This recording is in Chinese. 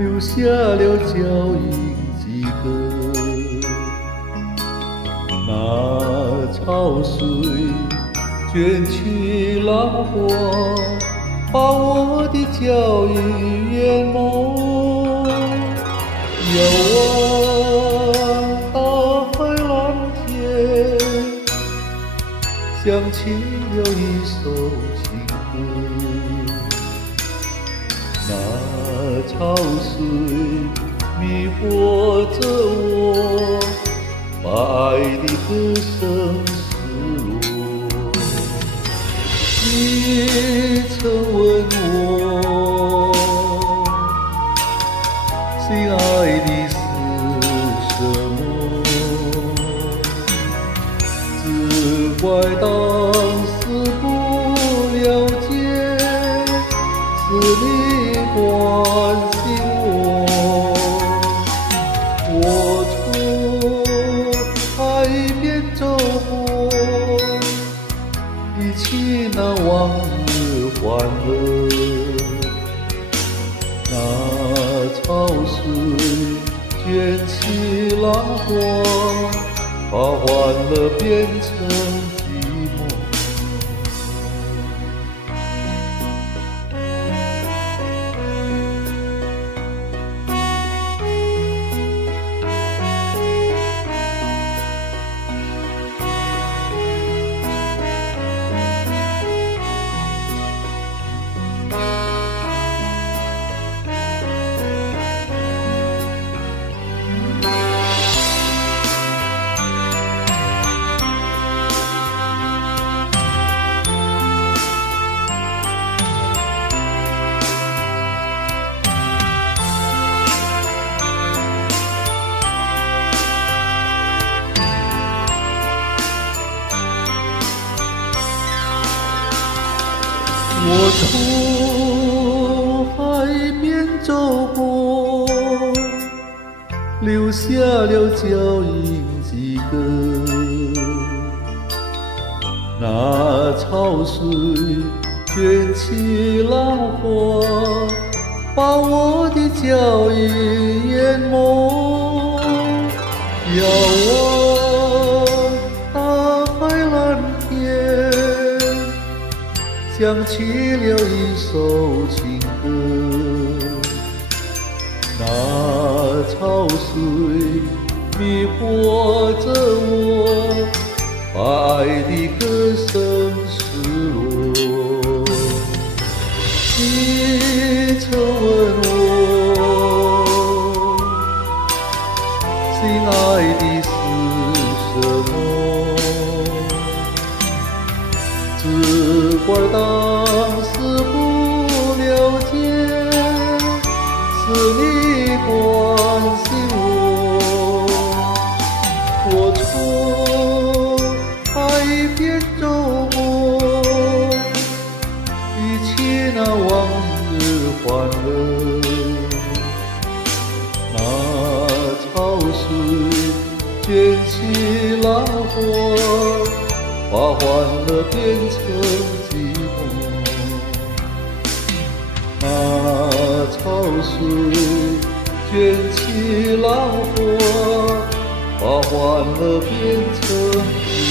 留下了脚印几个。那潮水卷起浪花，把我的脚印淹没。遥望大海蓝天，想起了一首情歌。那潮水迷惑着我，把爱的歌声失落。你曾问我，心爱的是什么？只怪当时不了解，是你关心我。我从海边走过，忆起那往日欢乐。那潮水卷起浪花，把欢乐变成寂寞。我从海边走过，留下了脚印几个。那潮水卷起浪花，把我的脚印淹没。遥望大海蓝天，想起了一首情歌。那潮水迷惑着我，把爱的歌声失落。你曾问我，心爱的是什么？只怪当时不了解，是你关心我。我从海边走过，忆起那往日欢乐。那潮水卷起浪花，把欢乐变成寂寞。那潮水卷起浪花，把欢乐变成寂寞。